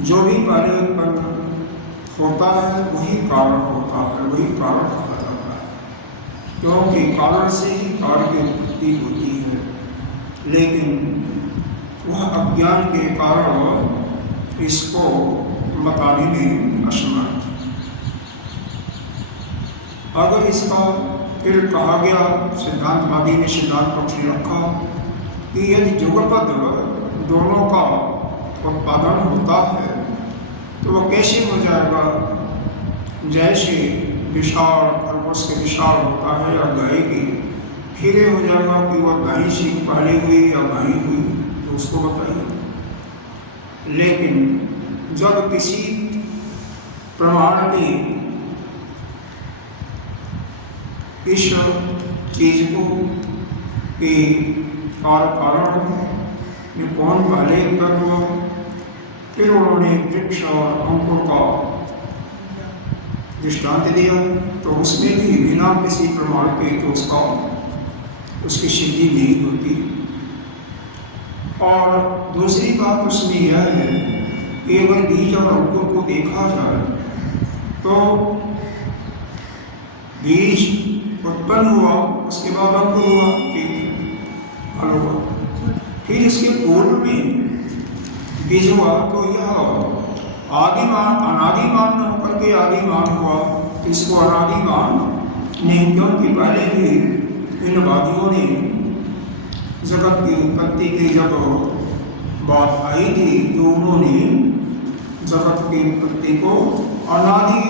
जो भी पहले उत्पन्न होता है वही कारण होता है, वही कारण कहा जाता है, क्योंकि कारण से ही कार्य की उत्पत्ति होती है। लेकिन वह अज्ञान के कारण इसको बताने में असमर्थ। अगर इसका फिर कहा गया, सिद्धांतवादी ने सिद्धांत पक्ष रखा कि यदि जुगपद दोनों का उत्पादन होता है तो वह कैसे हो जाएगा? जैसे विशाल खरगोश के विशाल होता है या गाय की, फिर ये हो जाएगा कि वह गाय से पहले हुई या गाय हुई, तो उसको बताइए। लेकिन जब किसी प्रमाण की इस चीज को कि कारण में कौन पहले उत्पन्न हुआ, फिर उन्होंने वृक्ष और अंकुर का दृष्टांत दिया, तो उसमें भी बिना किसी प्रमाण के तो उसकी सिद्धि नहीं होती। और दूसरी बात उसमें यह है कि अगर बीज और अंकुर को देखा जाए तो बीज उत्पन्न हुआ, उसके बाद अंकुर हुआ, फल हुआ, फिर इसके पूर्व में बीज हुआ, तो यह आदिमान अनादिमान न होकर के आदिमान हुआ। इसको अनादिमान नहीं, क्योंकि पहले भी इन वादियों ने जगत की उत्पत्ति की जब बात आई थी तो उन्होंने जगत की उत्पत्ति को अनादि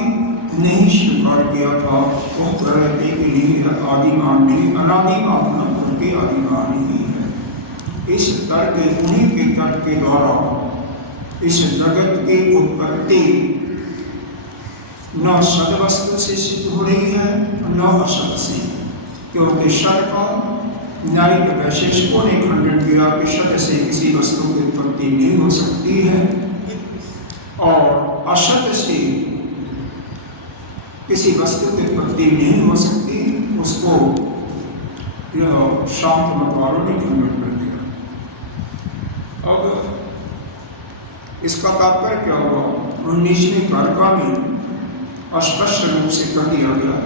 नहीं स्वीकार किया था। वो कहते कि नहीं, आदिमान नहीं, अनादिमान न करके आदिमान ही है। इस तर्क, उन्हीं के तर्क के द्वारा इस जगत की उत्पत्ति न सदवस्तु से सिद्ध हो रही है न असत से, क्योंकि सत का न्यायिक वैशेषिकों ने खंडन किया कि सत से किसी वस्तु की उत्पत्ति नहीं हो सकती है और असत से किसी वस्तु की उत्पत्ति नहीं हो सकती। उसको यह शांत मत वालों ने खंडन कर दिया। अब इसका तात्पर्य क्या हुआ? 19वीं कारिका में स्पष्ट रूप से कह दिया गया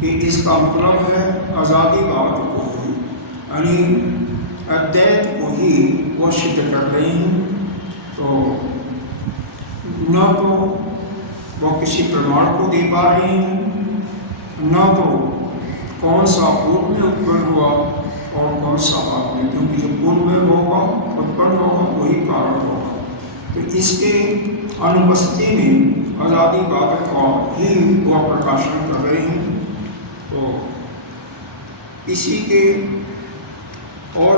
कि इसका मतलब है आजादीवाद को ही, यानी अद्वैत को ही वो सिद्ध कर रहे हैं। तो न तो वो किसी प्रमाण को दे पा रहे हैं, न तो कौन सा पूर्व में उत्पन्न हुआ और कौन सा बाद में, क्योंकि जो पूर्व में होगा उत्पन्न होगा वही कारण होगा। तो इसके अनुपस्थिति में आजादीवाद का ही वह प्रकाशन कर रहे हैं। तो इसी के और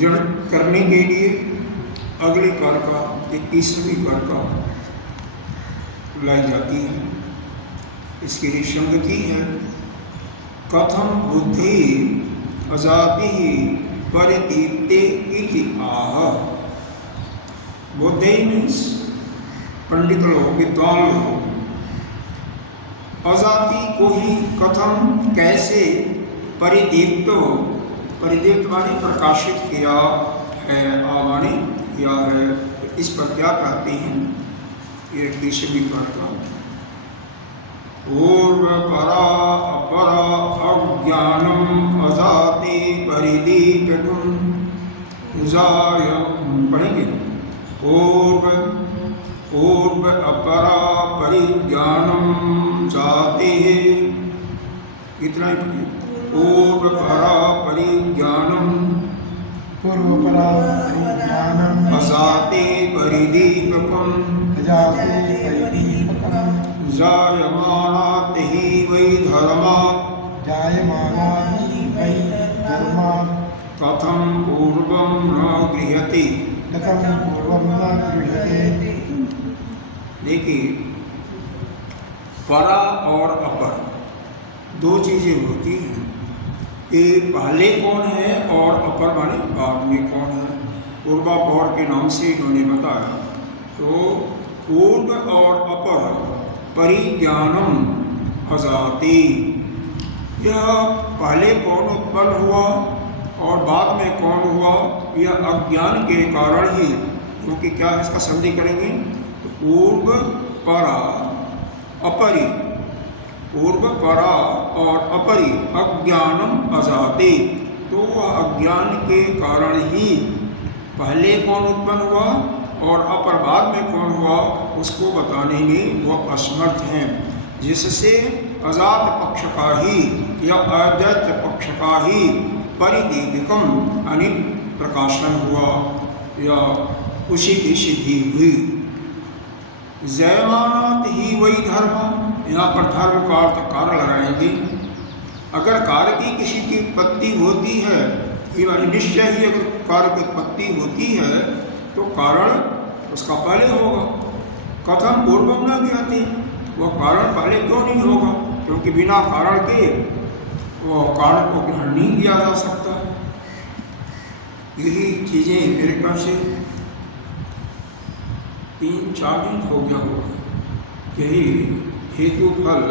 जड़ करने के लिए अगले कारिका 21वीं कारिका लाई जाती है। इसकी संगति है कथम बुद्धि अजाति परिदीप्ते इति आह। बुद्धि मीन्स पंडित लोग, विद्वान लोग, अजाति को ही कथम कैसे परिदीप्त, परिदीप्त माने प्रकाशित किया है, आवाणी किया है। इस पर क्या कहते हैं? ये 21वीं कारिका। पूर्व परा अपरा अज्ञानम अजाति परिदीप्तुम जाय, पढ़ेंगे। पूर्व अपरा परिज्ञानम जाते, इतना ही पढ़िए। पूर्व परा परिज्ञानम, पूर्व परा परिज्ञानम अजाते परिदीपकम, अजाते परिदीपकम जायमानात् हि वै धर्मात्, जायमानात् हि वै धर्मात् कथं पूर्वं न गृह्यते, कथं पूर्वं न गृह्यते। देखिए, परा और अपर दो चीजें होती हैं कि पहले कौन है और अपर माने बाद में कौन है। पूर्वापौर के नाम से इन्होंने बताया। तो पूर्व और अपर परिज्ञानम अजाति, यह पहले कौन उत्पन्न हुआ और बाद में कौन हुआ, यह अज्ञान के कारण ही, क्योंकि क्या है इसका संधि करेंगे तो पूर्व परा अपरि, पूर्व परा और अपरि अज्ञानम अजाते, तो वह अज्ञान के कारण ही पहले कौन उत्पन्न हुआ और अपर बाद में कौन हुआ उसको बताने में वह असमर्थ हैं, जिससे अजात पक्ष का ही या अद्वैत पक्ष का ही परिदीपिकम यानी प्रकाशन हुआ या उसी की सिद्धि हुई। जयमानात ही वही धर्म, यहाँ पर धर्म का अर्थ कारण लगाएंगे। अगर कार्य की किसी की उत्पत्ति होती है, निश्चय ही अगर कार्य की उत्पत्ति होती है तो कारण उसका पहले होगा। कथम पूर्वम न ज्ञाते, वह कारण पहले क्यों नहीं होगा, क्योंकि बिना कारण के वह कारण को ग्रहण नहीं किया जा सकता। यही चीज़ें मेरे ख्याल से 3-4 दिन हो गया होगा, यही हेतु फल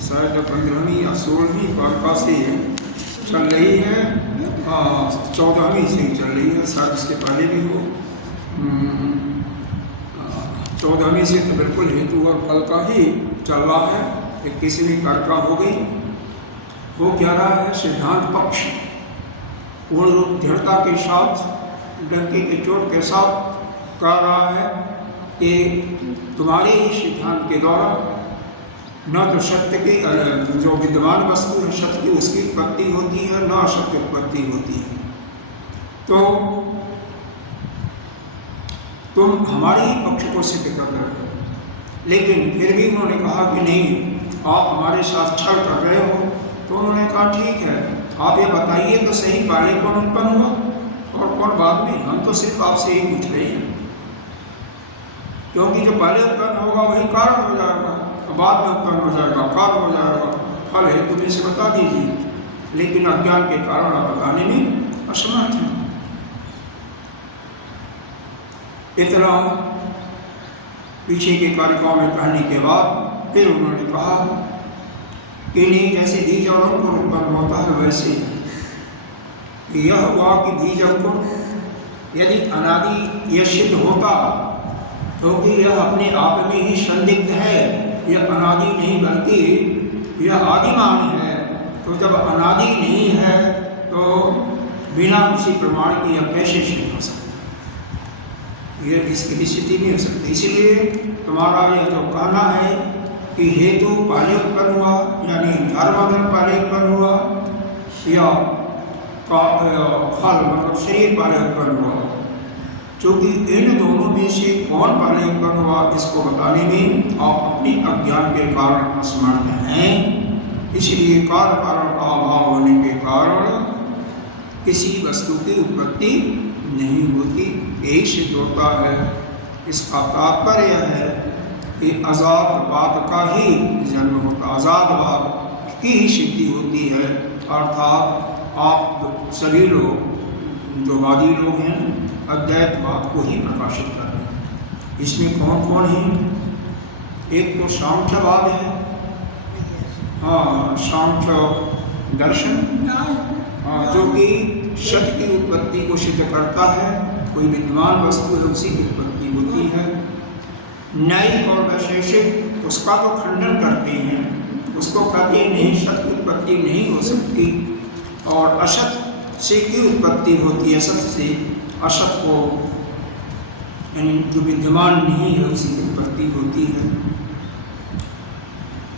शायद 15वीं या 16वीं वार्ता से चल रही है, 14वीं से चल रही है, शायद इसके पहले भी हो। 14वीं से तो बिल्कुल हेतु और फल का ही चल रहा है, 21वीं कार्य हो गई। वो क्या रहा है, सिद्धांत पक्ष पूर्ण रूप दृढ़ता के साथ, डंके की चोट के साथ कह रहा है कि तुम्हारे ही सिद्धांत के द्वारा न तो सत्य की जो विद्यमान वस्तु है सत्य की उसकी उत्पत्ति होती है, न असत्य की उत्पत्ति होती है। तो तुम हमारे ही पक्ष को सिद्ध कर रहे हो, लेकिन फिर भी उन्होंने कहा कि नहीं आप हमारे साथ छल कर रहे हो। तो उन्होंने कहा ठीक है, आप ये बताइए तो सही, पहले कौन उत्पन्न हुआ और कौन बाद में। हम तो सिर्फ आपसे ही पूछ रहे हैं, क्योंकि जो पहले उत्पन्न होगा वही कारण हो जाएगा, बाद में उत्पन्न हो जाएगा कार्य हो जाएगा। फल है तुम्हें से बता दीजिए, लेकिन अज्ञान के कारण आप बताने में असमर्थ हैं। इतना पीछे के कार्यक्रम में कहने के बाद फिर उन्होंने कहा कि नहीं, जैसे बीज और अंकुर उत्पन्न होता है वैसे यह हुआ कि बीज अंकुर यदि अनादि यह सिद्ध होता, क्योंकि यह अपने आप में ही संदिग्ध है, यह अनादि नहीं बल्कि यह आदिमान है। तो जब अनादि नहीं है तो बिना किसी प्रमाण के यह कैसे सिद्ध हो सकता, यह इसकी स्थिति नहीं हो सकती। इसलिए तुम्हारा यह जो कहना है कि हेतु पहले उत्पन्न हुआ, यानी धर्मधन पहले उत्पन्न हुआ, या फल मतलब शरीर पहले उत्पन्न हुआ, क्योंकि इन दोनों में से कौन पहले उत्पन्न हुआ इसको बताने में आप अपने अज्ञान के कारण असमर्थ हैं। इसलिए कार्य कारण का अभाव होने के कारण किसी वस्तु की उत्पत्ति नहीं होती, यही सिद्ध होता है। इसका तात्पर्य है कि अजातवाद का ही जन्म होता, अजातवाद की ही सिद्धि होती है। अर्थात आप सभी लोग जो वादी लोग हैं अद्वैतवाद को ही प्रकाशित कर रहे हैं। इसमें कौन कौन है, एक तो सांख्यवाद है, सांख्य दर्शन, जो कि सत्य की उत्पत्ति को सिद्ध करता है, कोई विद्यमान वस्तु है उसी की उत्पत्ति होती है। न्यायिक और वैशेषिक उसका तो खंडन करते हैं, उसको कहते हैं नहीं सत्य की उत्पत्ति नहीं हो सकती, और असत से की उत्पत्ति होती है, असत से असत को यानी जो विद्यमान नहीं है उसी की उत्पत्ति होती है।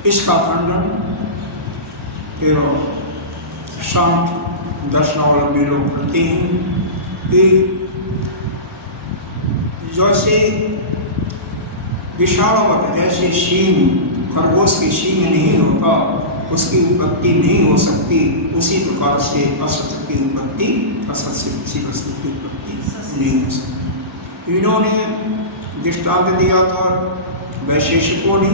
इसका खंडन फिर सांख्य दर्शनावलंबी लोग करते हैं कि जैसे विशालवत, जैसे सींग खरगोश की सींग नहीं होता उसकी उत्पत्ति नहीं हो सकती, उसी प्रकार से असत की उत्पत्ति, असत से किसी वस्तु की उत्पत्ति नहीं हो सकती। इन्होंने दृष्टांत दिया था वैशेषिकों ने,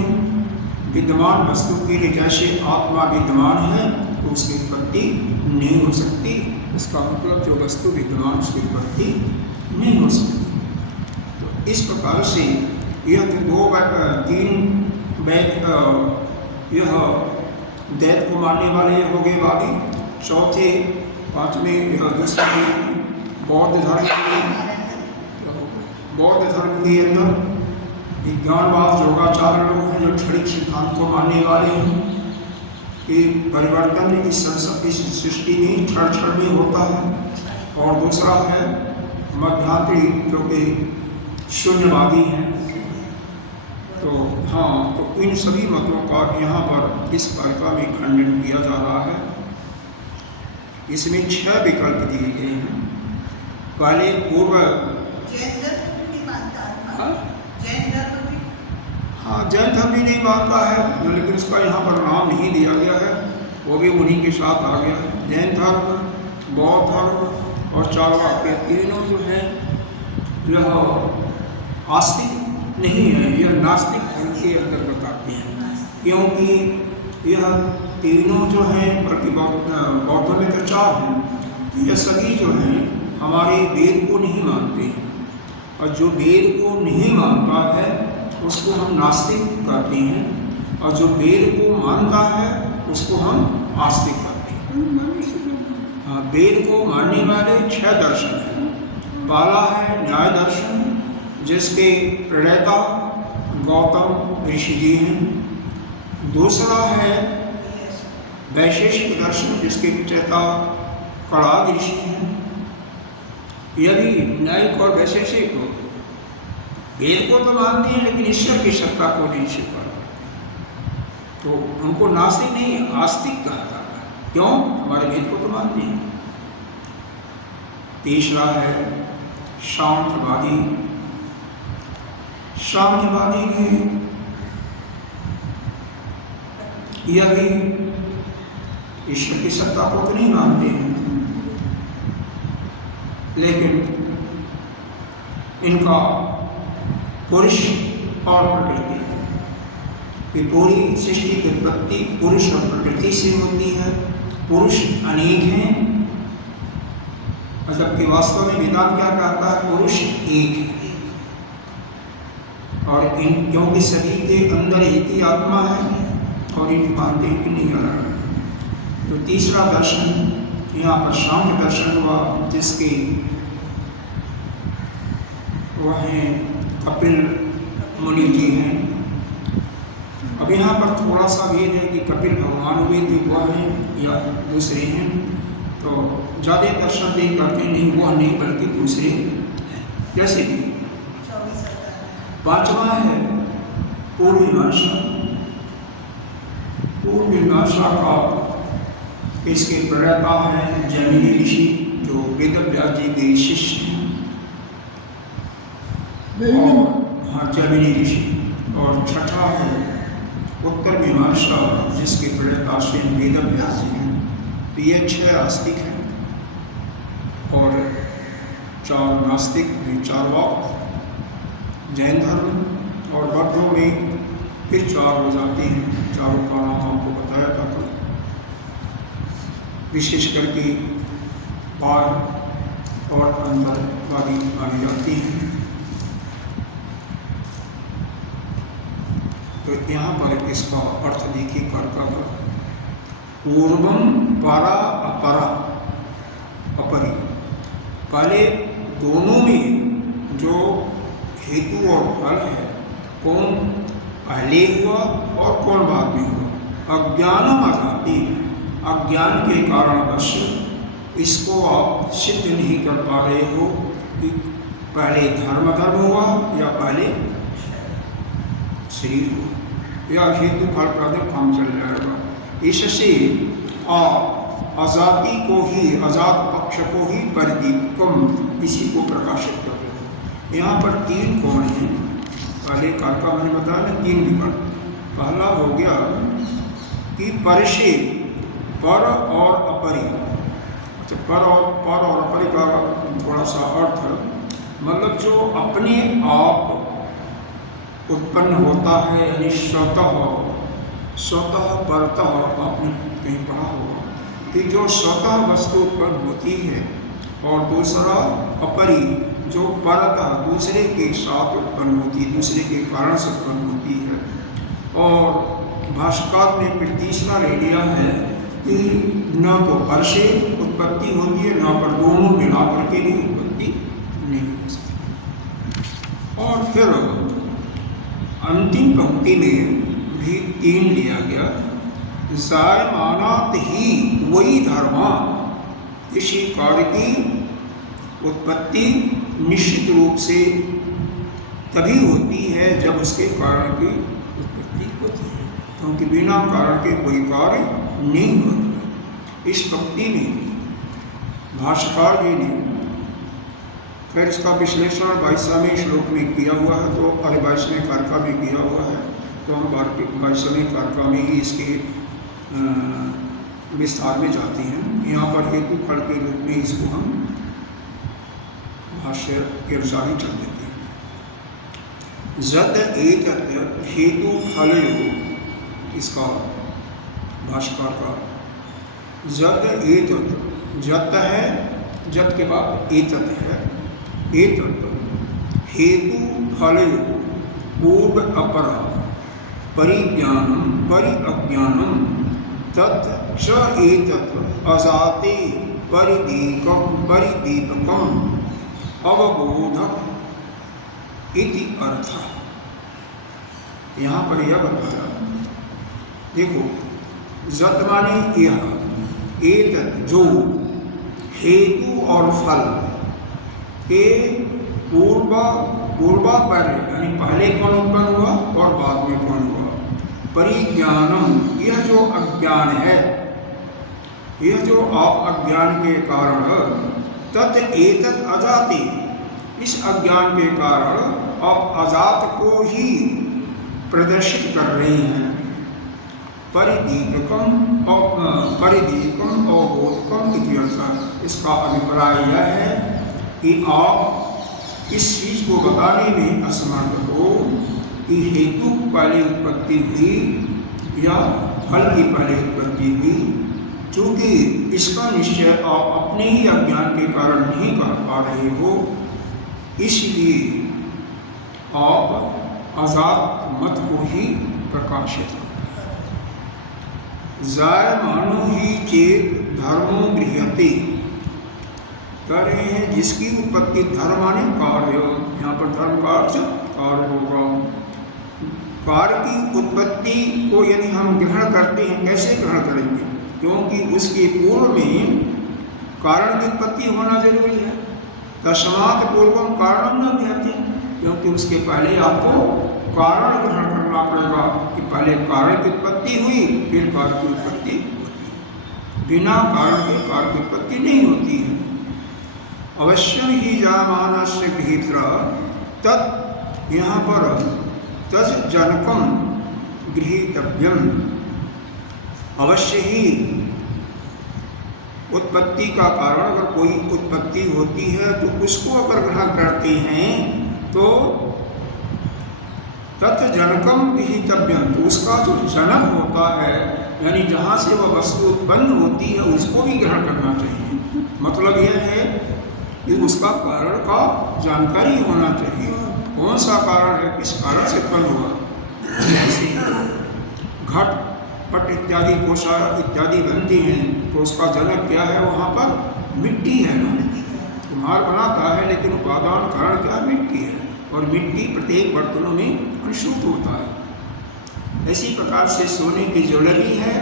विद्यमान वस्तु के लिए जैसे आत्मा विद्यमान है तो उसकी उत्पत्ति नहीं हो सकती, इसका मतलब जो वस्तु विद्यमान उसकी उत्पत्ति नहीं हो सकती। तो इस प्रकार से यह 2-3 वैद यह दैत को मानने वाले हो गए वादी, चौथे पांचवें यह दूसरी बौद्ध धर्म के अंदर विज्ञानवाद योगाचार्य लोग हैं जो क्षणिक सिद्धांत को मानने वाले हैं कि परिवर्तन इस सृष्टि में क्षण में होता है। और दूसरा है मध्यांतरी जो कि शून्यवादी हैं। तो हाँ, तो इन सभी मतों का यहाँ पर इस कारिका में खंडन किया जा रहा है। इसमें 6 विकल्प दिए गए हैं। पहले पूर्व जैन धर्म भी नहीं मानता है, लेकिन उसका यहाँ पर नाम नहीं दिया गया है, वो भी उन्हीं के साथ आ गया है। जैन धर्म, बौद्ध धर्म और चार्वाक, तीनों जो है यह आस्तिक नहीं है, यह नास्तिक धर्म के अंतर्गत आते हैं। क्योंकि यह तीनों जो हैं, बल्कि बौद्ध में तो 4 हैं, यह सभी जो हैं हमारे वेद को नहीं मानते हैं। और जो वेद को नहीं मानता है उसको हम नास्तिक कहते हैं, और जो वेद को मानता है उसको हम आस्तिक कहते हैं। हाँ, वेद को मानने वाले 6 दर्शन हैं। पहला है न्याय दर्शन, जिसके प्रणेता गौतम ऋषि जी हैं। दूसरा है वैशेषिक दर्शन, जिसके विजेता कणाद ऋषि हैं। यदि न्यायिक और वैशेषिक वेद को तो मानते हैं, लेकिन ईश्वर की सत्ता को नहीं स्वीकार करते, तो उनको नास्तिक नहीं आस्तिक कहा जाता है। क्यों? हमारे वेद को तो मानते हैं। तीसरा है शांतवादी। शांतवादी भी यह भी ईश्वर की सत्ता को तो नहीं मानते हैं, लेकिन इनका पुरुष और प्रकृति की पूरी सृष्टि की उत्पत्ति पुरुष और प्रकृति से होती है। पुरुष अनेक हैं, मतलब कि वास्तव में वेदांत क्या कहता है? पुरुष एक है। और इन क्योंकि सभी के अंदर एक ही आत्मा है, और इन मानते हैं कि नहीं अलग। तो तीसरा दर्शन यहाँ पर शांत दर्शन हुआ, जिसके वह हैं कपिल मुनि जी हैं। अब यहाँ पर थोड़ा सा भेद है कि कपिल भगवान हुए थे वह हैं या दूसरे हैं। तो ज़्यादा दर्शन नहीं करते, नहीं वह नहीं बल्कि दूसरे हैं। जैसे कि 5वां है पूर्वमीमांसा। पूर्वमीमांसा का इसके प्रणेता हैं जैमिनी ऋषि, जो वेदव्यास जी के शिष्य हैं। और हाँ, जैमिनी ऋषि। और छठा है उत्तर मीमांसा, जिसके प्रणेता स्वयं वेदव्यास जी हैं। तो ये 6 आस्तिक हैं, और 4 नास्तिक, 4 वाक जैन धर्म, और बौद्धों में फिर 4 हो जाते हैं। चारों का नाम आपको बताया था। तो विशेष करके बाह्य और अंतरवादी मानी जाती हैं। तो यहाँ पर इसका अर्थ देखिए कारिका का। पूर्वम परा अपरा अपरि। पहले दोनों में जो हेतु और फल है, कौन पहले हुआ और कौन बाद में हुआ। अज्ञानम अजाति, अज्ञान के कारणवश इसको आप सिद्ध नहीं कर पा रहे हो कि पहले धर्म हुआ या पहले शरीर हुआ, या हेतु फल प्राप्त काम चल जाएगा। इससे आप आजादी को ही, आजाद पक्ष को ही परिदीपकम, इसी को प्रकाशित कर रहे हो। यहाँ पर 3 कोण हैं। पहले कारिका मैंने बताया ना 3 विकल्प। पहला हो गया कि परशे, पर और अपरि। अच्छा, पर और अपरि का थोड़ा सा अर्थ, मतलब जो अपने आप उत्पन्न होता है, यानी स्वतः परतः। आपने कहीं पढ़ा होगा कि जो स्वतः वस्तु उत्पन्न होती है, और दूसरा अपरि, जो परतः दूसरे के साथ उत्पन्न होती है, दूसरे के कारण से उत्पन्न होती है। और भाष्यकार ने फिर तीसरा ले लिया है कि न तो पर से उत्पत्ति होती है, न पर दोनों मिलाकर के भी उत्पत्ति नहीं हो सकती। और फिर अंतिम पंक्ति में भी 3 लिया गया, जायमानात ही वही धर्मा, किसी कार्य की उत्पत्ति निश्चित रूप से तभी होती है जब उसके कारण की उत्पत्ति होती है, क्योंकि बिना कारण के कोई कार्य नहीं होता। इस पंक्ति में भाष्यकार जी ने फिर इसका विश्लेषण 22वें श्लोक में किया हुआ है, तो 22वें कारका में किया हुआ है, तो हम 22वें कारका में ही इसके विस्तार में जाते हैं। यहाँ पर हेतु फल के रूप में इसको हम भाष्य के अनुसार ही चल देते हैं। जत एतत् हेतु फल, इसका भाष्यकार का जत एतत्, जत है, जत के बाद एतत् है, एतत् हेतु फल पूर्व अपर परिज्ञानम परि अज्ञानम तत् च एतत् अजाते परिदीपकम अवबोधक इति अर्थ। यहाँ पर यह बताया, देखो जत माने यह, एतत् जो, हेतु और फल के पूर्वापर, यानी पहले कौन उत्पन्न हुआ और बाद में कौन हुआ, परिज्ञानम, यह जो अज्ञान है, यह जो आप अज्ञान के कारण, तत् एतत् अजाते, इस अज्ञान के कारण आप अजात को ही प्रदर्शित कर रहे हैं, परिदीपकम और बोधकम इति अर्थ। इसका अभिप्राय यह है कि आप इस चीज को बताने में असमर्थ हो कि हेतु पहले उत्पत्ति हुई या फल की पहले उत्पत्ति हुई, क्योंकि इसका निश्चय आप अपने ही अज्ञान के कारण नहीं कर पा रहे हो, इसलिए आप अजात मत को ही प्रकाशित करो। जायमानो ही चेत धर्मो गृह्यते, कह रहे हैं जिसकी उत्पत्ति धर्म माने कार्य, यहाँ पर धर्म का अर्थ कार्य होगा। कार्य की उत्पत्ति को यदि हम ग्रहण करते हैं, कैसे ग्रहण करेंगे, क्योंकि उसके पूर्व में कारण की उत्पत्ति होना जरूरी है। तस्मात् पूर्वम कारणम न ज्ञाते, क्योंकि उसके पहले आपको कारण ग्रहण करना पड़ेगा कि पहले कारण की उत्पत्ति हुई, फिर कार्य की उत्पत्ति होती। बिना कारण के कार्य की उत्पत्ति नहीं होती है। अवश्य ही जामानस्य गृहीत्र तत्, यहाँ पर तज जनकम गृहीतव्यम, अवश्य ही उत्पत्ति का कारण अगर कोई उत्पत्ति होती है तो उसको अगर ग्रहण करते हैं तो तत् जनकम गृहीतव्यम, तो उसका जो जनक होता है, यानी जहाँ से वह वस्तु उत्पन्न होती है, उसको भी ग्रहण करना चाहिए। मतलब यह है कि उसका कारण का जानकारी होना चाहिए, कौन सा कारण है, किस कारण से उत्पन्न हुआ। जैसे घट पट इत्यादि कोशा इत्यादि बनती हैं, तो उसका जनक क्या है, वहाँ पर मिट्टी है ना, कुम्हार बनाता है, लेकिन उपादान कारण क्या, मिट्टी है, और मिट्टी प्रत्येक बर्तनों में अनुसूत होता है। इसी प्रकार से सोने की ज्वेलरी है,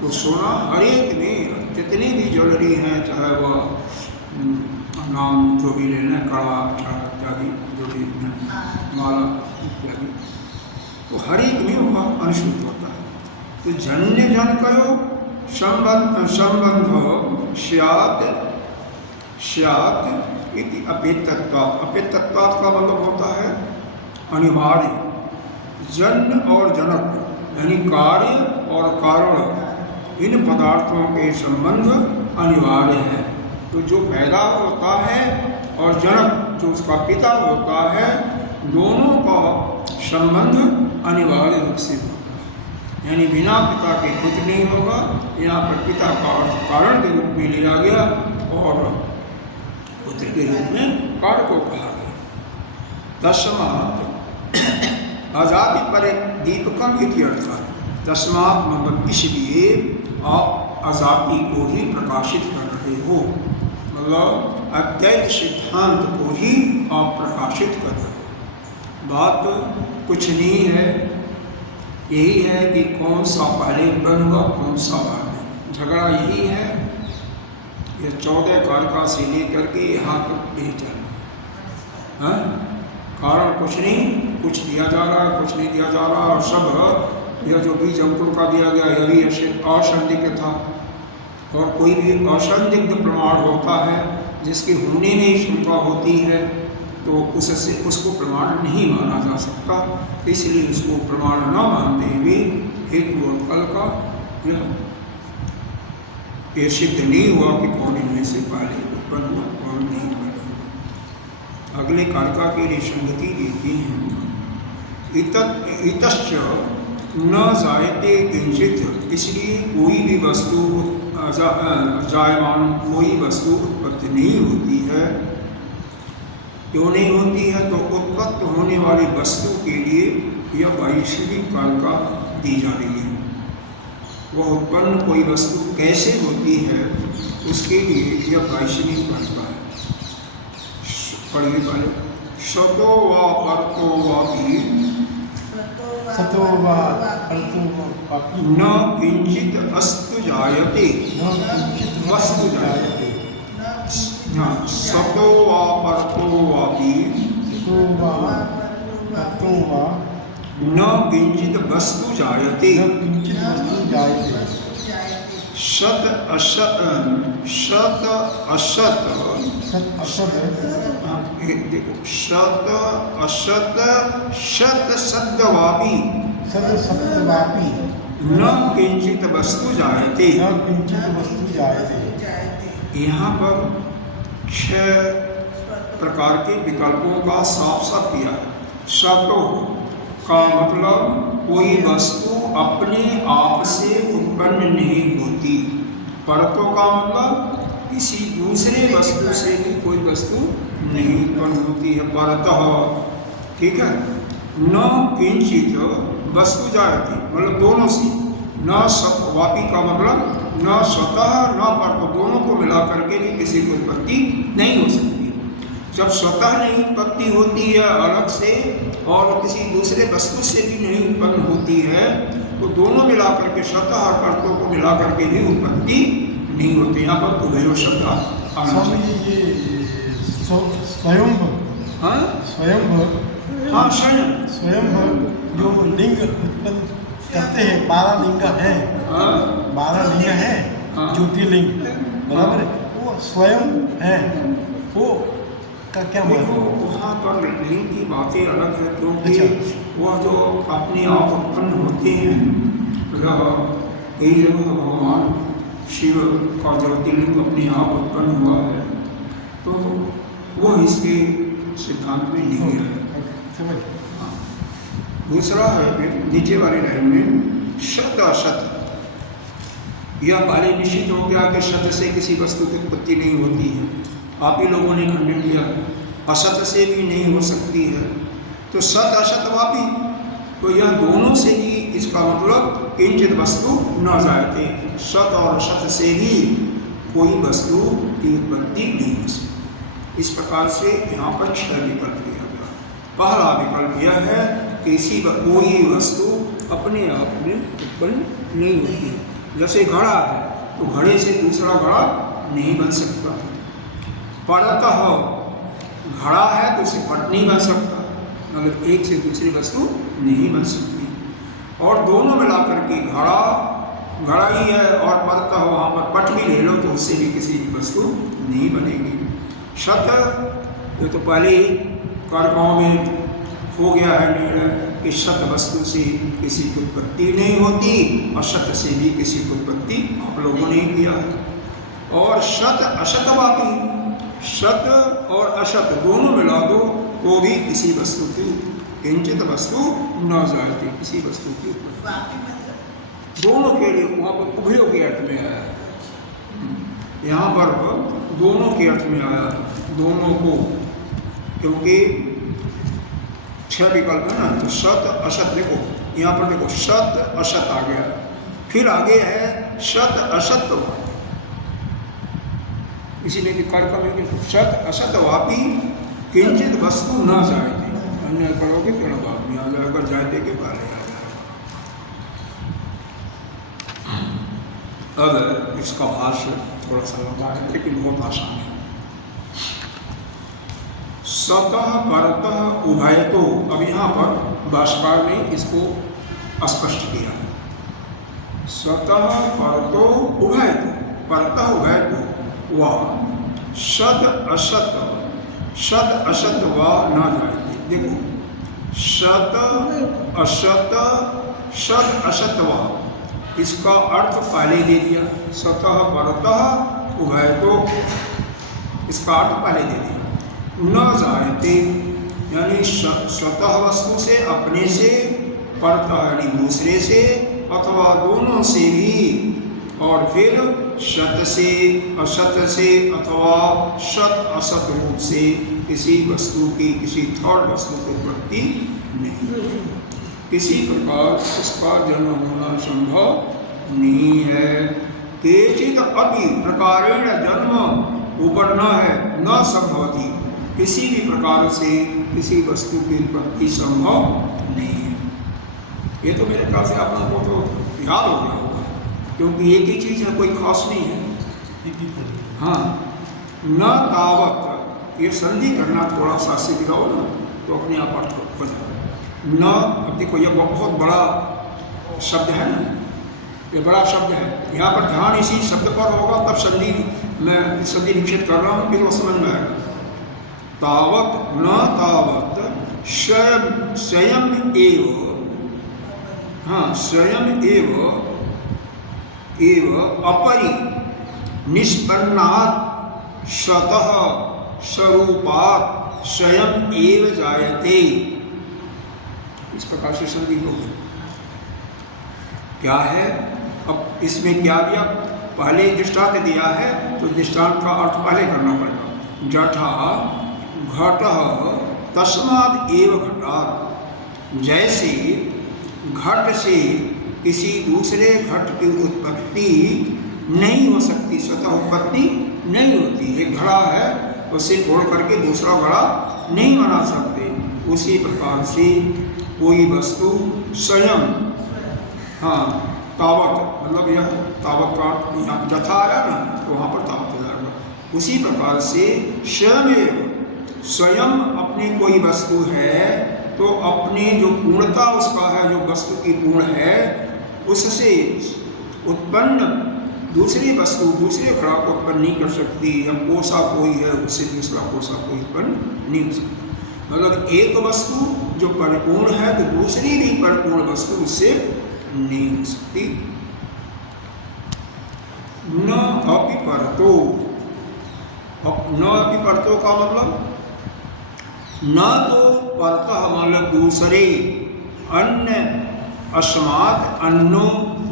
तो सोना हर एक में, जितने भी ज्वेलरी हैं, चाहे वह नाम जो भी लेना, कड़ा इत्यादि जो भी माला इत्यादि, तो हर एक में वह अनुसूत होता है। तो जन्य जन कहो संबंध स्यात् इति अपेतत्वात्, अपेतत्वात् का मतलब होता है अनिवार्य। जन्य और जनक यानी कार्य और कारण, इन पदार्थों के संबंध अनिवार्य है। तो जो पैदा होता है और जनक जो उसका पिता होता है, दोनों का संबंध अनिवार्य रूप से होता है, यानी बिना पिता के पुत्र नहीं होगा। यहाँ पर पिता का अर्थ कारण के रूप में लिया गया और पुत्र के रूप में कार्य को कहा गया। तस्मात् आजाति पर दीपकम इति अर्थ, तस्मात् मतलब इसलिए आप अजाति को ही प्रकाशित कर रहे हो, मतलब अद्वैत सिद्धांत को ही आप प्रकाशित कर रहे हो। बात कुछ नहीं है, यही है कि कौन सा पहले उत्पन्न हुआ, कौन सा बाद में। झगड़ा यही है। ये 14 कारका से लेकर के यहाँ तक यही चल रहा है। कारण कुछ नहीं, कुछ दिया जा रहा है, कुछ नहीं दिया जा रहा, और सब यह जो बीज अंकुर का दिया गया यह भी असंदिग्ध था। और कोई भी असंदिग्ध प्रमाण होता है जिसके होने में ही शंका होती है तो उससे उसको प्रमाण नहीं माना जा सकता। इसलिए उसको प्रमाण न मानते हुए हेतु और फल का यह सिद्ध नहीं हुआ कि कौन इनमें से पहले उत्पन्न हुआ, कौन नहीं हुआ। अगले कारका के लिए संगति देती हैं। इतश्च न जायते किंचित, इसलिए कोई भी वस्तु जायमान, कोई वस्तु उत्पत्ति नहीं होती है। क्यों नहीं होती है? तो उत्पन्न होने वाली वस्तु के लिए यह वैश्विक कारका दी जा रही है। वह उत्पन्न कोई वस्तु कैसे होती है उसके लिए यह वैश्विक कारका है। पढ़िए पहले, सतो वा परतो वापि सतो वा परतो वापि न किंचित अस्तु जायते, न किंचित् वस्तु जायते। सतो वा परतो वापि सतो वा परतो वा न किंचित वस्तु जायते। न किंचित् वस्तु जायते। सत असत, सत असत, सत् असत्, देखो, सत असत सत सद्वापि सत् सत्वापि न किंचित वस्तु जायते। न किंचित् वस्तु जायते। यहाँ पर 6 प्रकार के विकल्पों का साफ साफ किया है। सतो का मतलब कोई वस्तु अपने आप से उत्पन्न नहीं होती। परतो का मतलब किसी दूसरे वस्तु से भी कोई वस्तु नहीं उत्पन्न होती है। परतः, ठीक है। न किंचित वस्तु जायते, मतलब दोनों से। न वापी का मतलब न स्वतः न परतो, दोनों को मिला करके भी किसी की उत्पत्ति नहीं हो सकती। जब स्वतः नहीं उत्पत्ति होती है अलग से और किसी दूसरे वस्तु से भी नहीं उत्पन्न होती है, तो दोनों मिला करके स्वतः और परतों को मिला करके भी उत्पत्ति नहीं होती। यहाँ पर उभयो शब्द स्वामी जी, ये स्वयं, हाँ स्वयं, हाँ स्वयं, स्वयं जो लिंग उत्पन्न करते हैं, 12 लिंग हैं, 12 लिंग हैं, ज्योतिर्लिंग, बराबर है, वो स्वयं है। वो का क्या मतलब? वहाँ पर लिंग की बातें अलग है, क्योंकि वह जो अपने आप उत्पन्न होते हैं, यही भगवान शिव का ज्योतिर्लिंग अपने आप उत्पन्न हुआ है, तो वह इसके सिद्धांत में नहीं है। दूसरा है नीचे वाले लाइन में शत असत। यह पहले निश्चित हो गया कि शत से किसी वस्तु की उत्पत्ति नहीं होती है, आप ही लोगों ने खंडन किया। असत से भी नहीं हो सकती है, तो सत असत वापी, तो यह दोनों से भी, इसका मतलब किंचित वस्तु न जायते, सत और असत से भी कोई वस्तु की उत्पत्ति नहीं हो सकती। इस प्रकार से यहाँ पर 6 विकल्प दिया गया। पहला विकल्प यह है कि कोई वस्तु अपने आप में उत्पन्न नहीं होती। जैसे घड़ा है, तो घड़े से दूसरा घड़ा नहीं बन सकता। परतः घड़ा है तो उसे पट नहीं बन सकता, मगर एक से दूसरी वस्तु नहीं बन सकती। और दोनों मिला करके घड़ा ही है और परतः वहाँ पर पट भी ले लो तो उससे भी किसी वस्तु नहीं बनेगी। शत, ये तो पहले ही कारकों में हो गया है निर्णय कि शत वस्तु से किसी की उत्पत्ति नहीं होती, और शत से भी किसी की उत्पत्ति आप लोगों ने किया है। और शत असतवादी, शत और असत दोनों मिला दो तो भी किसी वस्तु की, किंचित वस्तु न जायते, किसी वस्तु की उत्पत्ति। दोनों के लिए वहाँ पर उभयों के अर्थ में आया, यहाँ पर दोनों के अर्थ में आया, दोनों को, क्योंकि 6 विकल्प है ना, तो सत असत, देखो यहाँ पर देखो सत असत आ गया, फिर आगे है सत असत, इसीलिए कि कर्क में सत असत वापी किंचित वस्तु न जायते, अन्य करोगे तो बात नहीं आ जाएगा, जायते के बारे आ जाएगा। अब इसका भाष्य थोड़ा सा लंबा है लेकिन बहुत आसान है। सतः परतः उभयतो, अब यहाँ पर भाष्यकार ने इसको स्पष्ट किया है। स्वतः परतो उभयतो, परतः उभयतो वह सद असत, सद असत व न जायते। देखो सत असत, सद असत व, इसका अर्थ पहले दे दिया। स्वतः परतः उभयतो, इसका अर्थ पहले दे दिया। न जायते यानी स्वतः वस्तु से, अपने से, परतः यानी दूसरे से, अथवा दोनों से भी, और फिर सत से, असत से, अथवा सत असत रूप से किसी वस्तु की, किसी थर्ड वस्तु की उत्पत्ति नहीं, किसी प्रकार इसका जन्म होना संभव नहीं है। केचित अपि प्रकारेण जन्म ऊपर न है, न संभवती, किसी भी प्रकार से किसी वस्तु की उत्पत्ति संभव नहीं है। ये तो मेरे ख्याल से आप लोगों को तो याद हो गया होगा, क्योंकि एक ही चीज़ है, कोई खास नहीं है। हाँ, न तावत, ये संधि करना थोड़ा सा सीख जाओ ना तो अपने आप अर्थ हो जाए। न, अब देखो ये बहुत बड़ा शब्द है ना, ये बड़ा शब्द है, यहाँ पर ध्यान इसी शब्द पर होगा तब संधि, मैं संधि निक्षेप कर रहा हूँ फिर वो समझ में आएगा। तावत न तावत स्वयं एव, हाँ स्वयं एव अपरि निष्पन्नात् स्वतः स्वरूपात् स्वयं एव जायते, इस प्रकार से संधि होगी। क्या है, अब इसमें क्या दिया, पहले दृष्टांत दिया है तो दृष्टांत का अर्थ पहले करना पड़ेगा। जठा घटः तस्माद् एव घटात्, जैसे घट से किसी दूसरे घट की उत्पत्ति नहीं हो सकती, स्वतः उत्पत्ति नहीं होती। एक घड़ा है, उसे तोड़ करके दूसरा घड़ा नहीं बना सकते। उसी प्रकार से कोई वस्तु स्वयं, हाँ तावत मतलब यह तावत का यहाँ जथा आया ना तो वहाँ पर तावत हो जाएगा। उसी प्रकार से स्वयं अपनी कोई वस्तु है तो अपनी जो पूर्णता उसका है, जो वस्तु की पूर्ण है, उससे उत्पन्न दूसरी वस्तु दूसरे घड़ा को उत्पन्न नहीं कर सकती। या कोसा कोई है, उससे दूसरा कोसा कोई उत्पन्न नहीं हो सकता। मतलब एक वस्तु जो परिपूर्ण है तो दूसरी भी परिपूर्ण वस्तु उससे नहीं हो सकती। न अपि परतो, न अपि परतो का मतलब न तो परतः मतलब दूसरे, अन्य अस्मात् अन्नो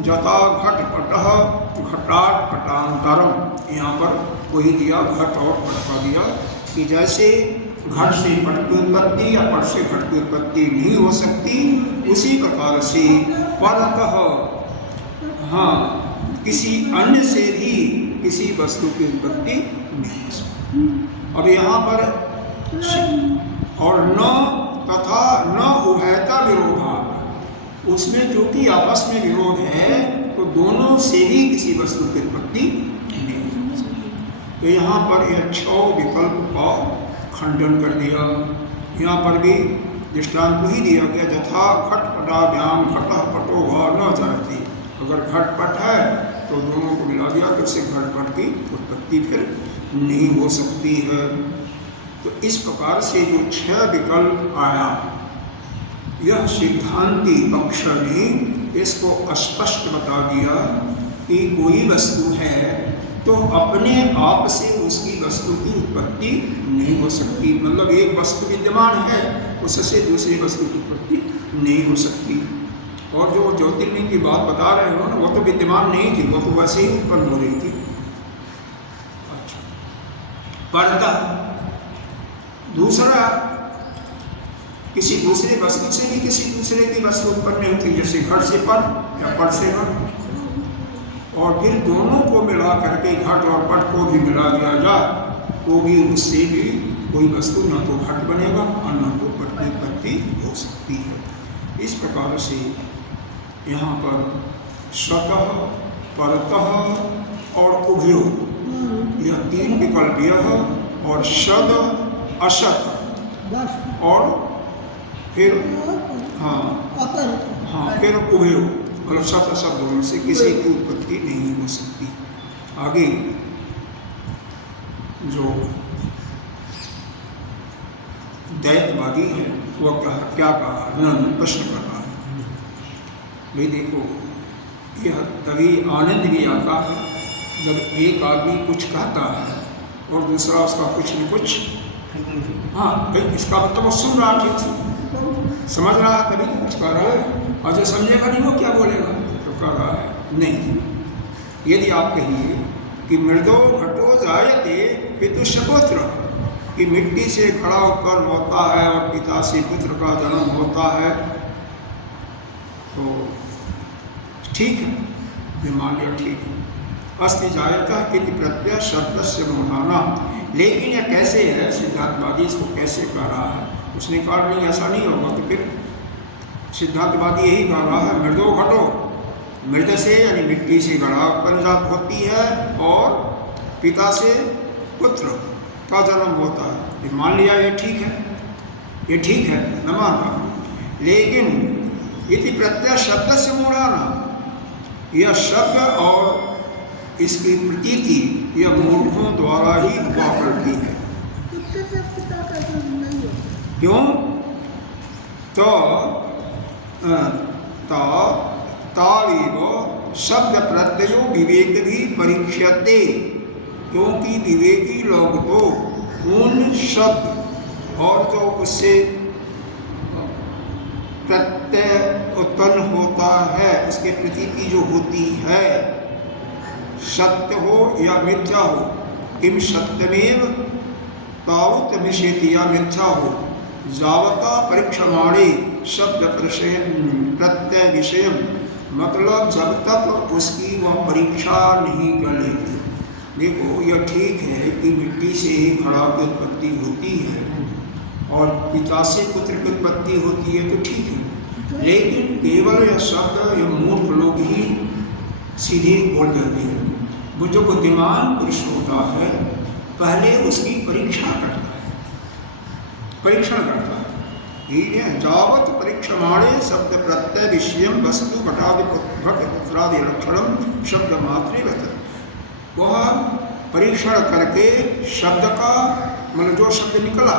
जता घट पटः घटाट पटांतरम, यहाँ पर वही दिया घट और पट का दिया कि जैसे घट से पट की उत्पत्ति या पट से घट की उत्पत्ति नहीं हो सकती, उसी प्रकार से परतः, हाँ किसी अन्य से भी किसी वस्तु की उत्पत्ति नहीं हो सकती। अब यहाँ पर और न तथा न उभयता विरोधा, उसमें जो कि आपस में विरोध है तो दोनों से भी किसी वस्तु की उत्पत्ति नहीं हो सकती। तो यहाँ पर यह 6 विकल्प का खंडन कर दिया। यहाँ पर भी दृष्टांत ही दिया गया, यथा घट पटाभ्याम घटः पटो वा न जायते। अगर घट पट है तो दोनों को मिला दिया तो उससे घट पट की उत्पत्ति फिर नहीं हो सकती है। तो इस प्रकार से जो 6 विकल्प आया, यह सिद्धांती पक्ष ने इसको स्पष्ट बता दिया कि कोई वस्तु है तो अपने आप से उसकी वस्तु की उत्पत्ति नहीं हो सकती। मतलब एक वस्तु विद्यमान है, उससे दूसरी वस्तु की उत्पत्ति नहीं हो सकती। और जो ज्योतिर्लिंग की बात बता रहे हो ना, वो तो विद्यमान नहीं थी, वो तो वैसे ही उत्पन्न हो रही थी। अच्छा, परता दूसरा, किसी दूसरे वस्तु से भी किसी दूसरे की वस्तु उत्पन्न नहीं होती, जैसे घट से पट या पट से घट। और फिर दोनों को मिला करके घट और पट को भी मिला दिया जाए तो भी उससे भी कोई वस्तु न तो घट बनेगा और न तो पट की उत्पत्ति हो सकती है। इस प्रकार से यहाँ पर स्वतः, परतः और उभयो, यह तीन विकल्प, यह और शद, असत और फिर फिर उभयो मतलब सत असत दोनों से किसी की उत्पत्ति नहीं हो सकती। आगे जो दैत्यवादी है वह क्या कहा, न प्रश्न कर रहा है। भाई देखो, यह तभी आनंद भी आता है जब एक आदमी कुछ कहता है और दूसरा उसका कुछ न कुछ, हाँ भाई इसका मतलब सुन रहा, ठीक से समझ रहा है तभी तो कुछ कह रहा है, और जो समझेगा नहीं वो क्या बोलेगा, तो कह रहा है नहीं। यदि आप कहिए कि मृदो घटो जायते पितुष्पुत्र, कि मिट्टी से घड़ा उत्पन्न होता है और पिता से पुत्र का जन्म होता है, तो ठीक है, ये मान लिया ठीक है। अस्ति जायता इति प्रत्यय शब्द से मोहाना, लेकिन यह कैसे है, सिद्धार्थवादी इसको कैसे कह रहा है, उसने कहा नहीं ऐसा नहीं होगा। तो फिर सिद्धार्थवादी यही कह रहा है मृदो घटो, मृद से यानी मिट्टी से घड़ा उत्पन्न होती है और पिता से पुत्र का जन्म होता है। ये मान लिया, ये ठीक है, ये ठीक है, न मान रहा। लेकिन इति प्रत्यय शब्द से मोड़ाना, यह शब्द और इसकी प्रतीति यह मूर्खों द्वारा ही हुआ करती है। क्यों? तो तावेव शब्द प्रत्ययो विवेक भी परीक्षते, क्योंकि विवेकी लोग तो उन शब्द और जो उससे प्रत्यय उत्पन्न होता है उसके प्रतीति जो होती है, सत्य हो या मिथ्या हो, किम सत्यमेव तावत निषेधि या मिथ्या हो, जावता परीक्षमाणे शब्द प्रत्यय विषय, मतलब जब तक उसकी वह परीक्षा नहीं कर लेती। देखो यह ठीक है कि मिट्टी से ही घड़ा की उत्पत्ति होती है और पिता से पुत्र की उत्पत्ति होती है, तो ठीक है, लेकिन केवल यह शब्द यह मूर्ख लोग ही सीधे बोल देते हैं। वो जो बुद्धिमान पुरुष होता है पहले उसकी परीक्षा करता है, परीक्षण करता है, ठीक है। जावत परीक्षमाणे शब्द प्रत्यय विषय वस्तु घटादि लक्षणम शब्द मात्र, वह परीक्षण करके शब्द का मतलब जो शब्द निकला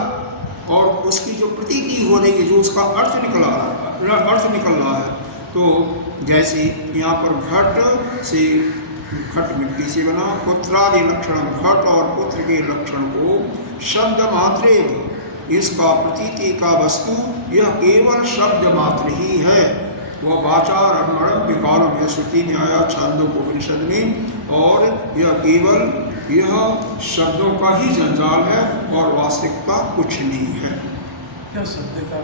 और उसकी जो प्रतीति हो रही है, जो उसका अर्थ निकल रहा है, तो जैसे यहाँ पर घट से, घट मिट्टी से बना, पुत्रादि लक्षण, घट और पुत्र के लक्षण को शब्द मात्र, इसका प्रतीति का वस्तु यह केवल शब्द मात्र ही है। वह वाचार अणम विकारम यह श्रुति न्याय छांदोपनिषद में, और यह केवल यह शब्दों का ही जंजाल है और वास्तविकता कुछ नहीं है। क्या शब्द का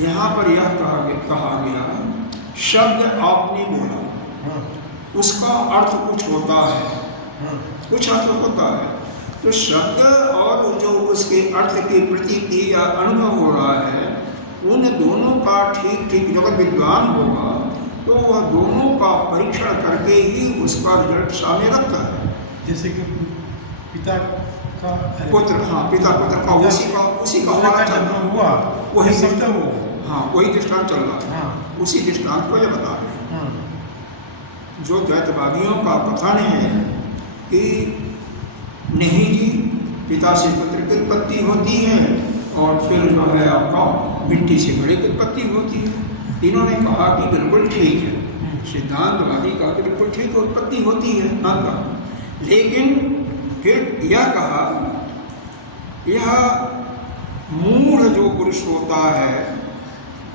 यहाँ पर यह कहा गया शब्द आपने बोला, उसका अर्थ कुछ होता है, कुछ अर्थ होता है, तो शब्द और जो उसके अर्थ की प्रतीति या अनुभव हो रहा है, उन दोनों का ठीक ठीक जब विद्वान होगा तो वह दोनों का परीक्षण करके ही उसका रिजल्ट सामने रखता है। जैसे कि पिता का पुत्र, हाँ पिता पुत्र का उसी का हमारा जन्म हुआ, वही शब्द हो, हाँ वही दृष्टांत चल रहा है, हाँ उसी दृष्टांत को यह बता रहे हैं। हाँ। जो द्वैतवादियों का कथन है कि नहीं जी पिता से पुत्र की उत्पत्ति होती है और फिर जो है आपका मिट्टी से घड़े की उत्पत्ति होती है, इन्होंने कहा कि बिल्कुल ठीक है, सिद्धांतवादी का कि बिल्कुल ठीक है, उत्पत्ति होती है का, लेकिन फिर यह कहा यह मूढ़ जो पुरुष होता है,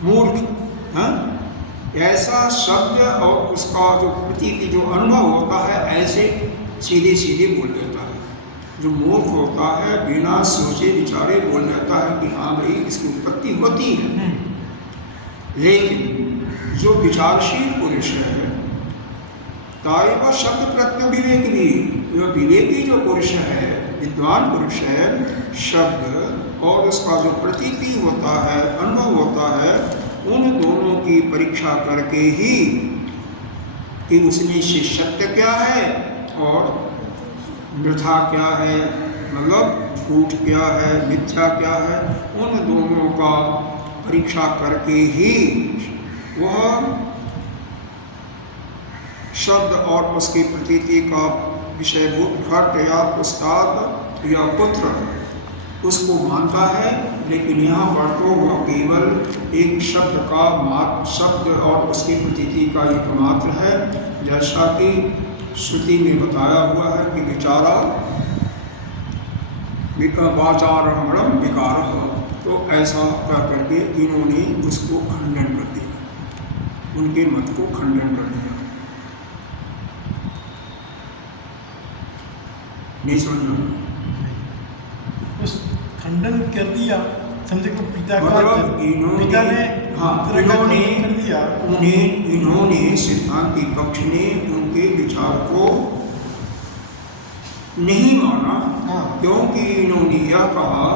मूर्ख, हाँ ऐसा शब्द और उसका जो प्रतीति जो अनुभव होता है ऐसे सीधे सीधे बोल देता है। जो मूर्ख होता है बिना सोचे विचारे बोल देता है कि हाँ भाई इसकी उत्पत्ति होती है, लेकिन जो विचारशील पुरुष है ताएव शब्द प्रत्यय विवेक भी, जो विवेकी जो पुरुष है, विद्वान पुरुष है, शब्द और उसका जो प्रतीति होता है, अनुभव होता है, उन दोनों की परीक्षा करके ही कि उसमें से सत्य क्या है और मृथा क्या है, मतलब झूठ क्या है, मिथ्या क्या है, उन दोनों का परीक्षा करके ही वह शब्द और उसकी प्रतीति का विषयभूत घट या पुस्तक या पुत्र उसको मानता है। लेकिन यहाँ पर तो वह केवल एक शब्द का शब्द और उसकी प्रतीति का एकमात्र है, जैसा कि श्रुति में बताया हुआ है कि विचारा वाचारम्भणम विकार। तो ऐसा कर करके इन्होंने उसको खंडन कर दिया, उनके मत को खंडन कर दिया। नहीं समझना, उस खंडन कर दिया, समझे को पिता का मतलब पिता ने इन्होंने कर दिया, इन्होंने सिद्धांती पक्ष ने उनके विचार को नहीं माना। क्योंकि इन्होंने यह कहा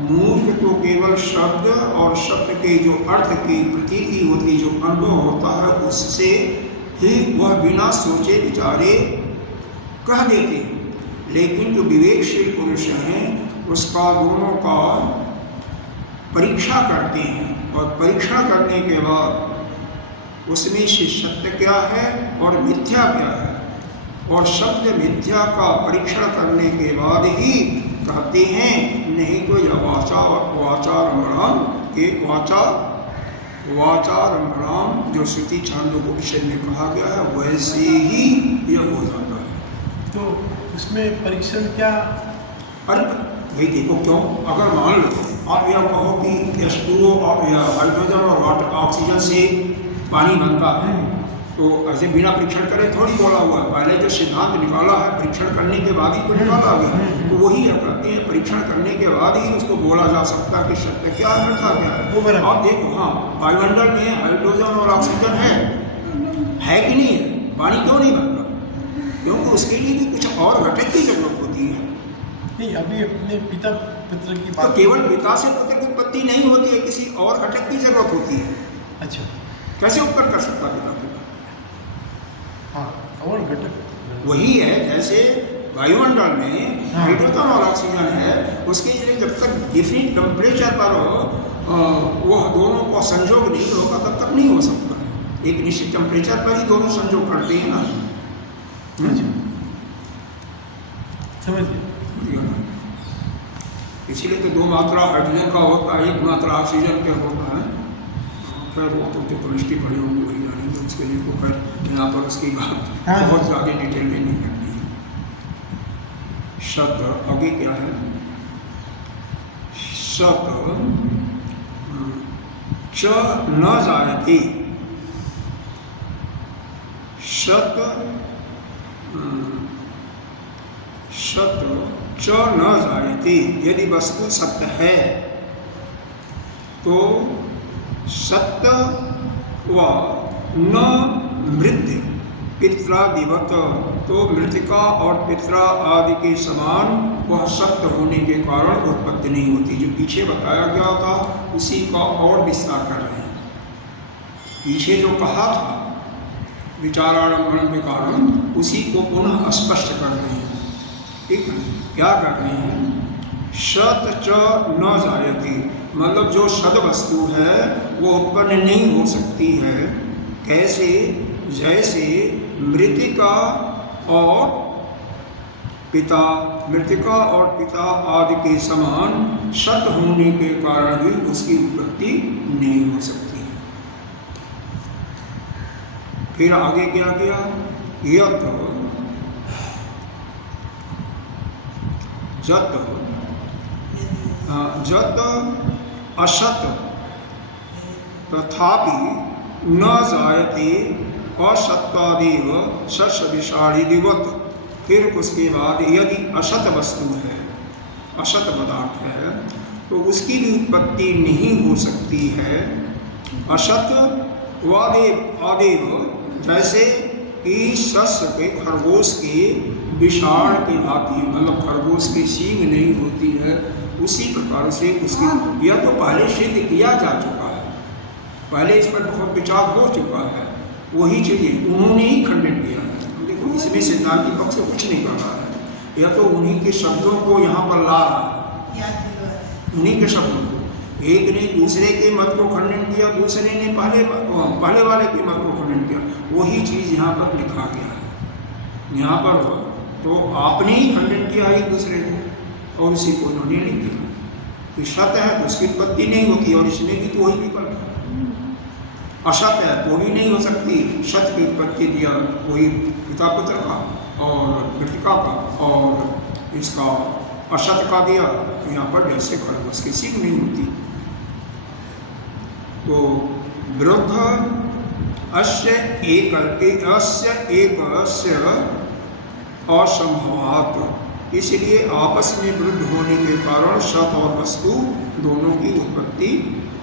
मूर्ख तो केवल शब्द और शब्द के जो अर्थ की प्रतीति होती, जो अनुभव होता है, उससे ही वह बिना सोचे विचारे कह देते हैं। लेकिन जो विवेकशील पुरुष हैं उसका दोनों का परीक्षा करते हैं, और परीक्षण करने के बाद उसमें से सत्य क्या है और मिथ्या क्या है, और शब्द मिथ्या का परीक्षण करने के बाद ही कहते हैं। नहीं तो यह वाचारम्भणाम के वाचारम्भणाम जो श्रुति छांदोग्योपनिषद में कहा गया है, वैसे ही यह हो जाता है। तो उसमें परीक्षण क्या? अरे भाई देखो, क्यों अगर मान लो आप यह कहो कि H2O और हाइड्रोजन और वाटर ऑक्सीजन से पानी बनता है, तो ऐसे बिना परीक्षण करे थोड़ी बोला हुआ है। पहले जो सिद्धांत निकाला है परीक्षण करने के बाद ही तो निकाला गया, तो वही है, कहते हैं परीक्षण करने के बाद ही उसको बोला जा सकता है कि सत्य क्या है, मिथ्या क्या है। आप देखो, हाँ, वायुमंडल में हाइड्रोजन और ऑक्सीजन है कि नहीं है? पानी क्यों नहीं बनता? क्योंकि उसके लिए भी कुछ और घटक की जरूरत होती है। नहीं, अभी अपने पिता पुत्र की बात, तो केवल पिता से पुत्र की उत्पत्ति नहीं होती है, किसी और घटक की जरूरत होती है। अच्छा, कैसे उत्पन्न कर सकता पिता को? हाँ, और घटक वही है, जैसे वायुमंडल में हाइड्रोजन और ऑक्सीजन है, उसके लिए जब तक डिफरेंट टेम्परेचर पर वह दोनों का संयोग नहीं होगा तब तक नहीं हो सकता। एक निश्चित टेम्परेचर पर ही दोनों संयोग करते हैं ना। समझ गया। इसीलिए तो 2 मात्रा हाइड्रोजन का होता है, 1 मात्रा ऑक्सीजन का होता है। खैर वो तो पुष्टि पढ़े होंगे, वही जानेंगे, उसके लिए तो खैर यहाँ पर उसकी बात बहुत ज़्यादा डिटेल में नहीं करनी है। शब्द आगे क्या है? शब्द च न जायते, शब्द च न जायते। यदि वस्तु सत्य है तो सत्य व न मृत्यु पित्रादिवत, तो मृतिका और पित्रा आदि के समान वह सत्य होने के कारण उत्पत्ति नहीं होती। जो पीछे बताया गया था उसी का और विस्तार कर रहे हैं। पीछे जो कहा था विचारारंभण के कारण, उसी को पुनः स्पष्ट कर रहे हैं। ठीक है, क्या कर रहे हैं? सत च न जायते, मतलब जो सद वस्तु है वो उत्पन्न नहीं हो सकती है। कैसे? जैसे मृतिका और पिता, मृतिका और पिता आदि के समान सत होने के कारण भी उसकी उत्पत्ति नहीं हो सकती है। फिर आगे क्या किया? यत जत असत तथापि न जायते असत्वादेव सदृशादिवत। फिर उसके बाद यदि असत वस्तु है, असत पदार्थ है, तो उसकी भी उत्पत्ति नहीं हो सकती है। असत वादेव आदेव, जैसे कि शस्य के खरगोश के विषाण की भांति, मतलब खरगोश की सींग नहीं होती है, उसी प्रकार से उसकी, यह तो पहले सिद्ध किया जा चुका है, पहले इस पर बहुत विचार हो चुका है, वही चीज़ें उन्होंने ही खंडन किया है। देखो इसमें सिद्धांत पक्ष से कुछ नहीं कर रहा है, यह तो उन्हीं के शब्दों को यहाँ पर ला रहा है, उन्हीं के शब्दों को। एक ने दूसरे के मत को खंडन किया, दूसरे ने पहले वाले के मत को खंडन किया, वही चीज़ यहाँ पर लिखा गया है। यहाँ पर तो आपने ही खंडन किया एक दूसरे को और उसी को उन्होंने नहीं किया कि सत्य है तो उसकी उत्पत्ति नहीं होती, और इसमें भी तो वही विकल्प है, असत्य है तो भी नहीं हो सकती, सत्य की उत्पत्ति दिया वही पिता पुत्र का और मृतिका का, और इसका असत्य का दिया तो यहाँ पर जैसे खरगोश की सीख नहीं होती। तो विरुद्ध अस्य एक असंभवात्, इसलिए आपस में विरुद्ध होने के कारण सत और वस्तु दोनों की उत्पत्ति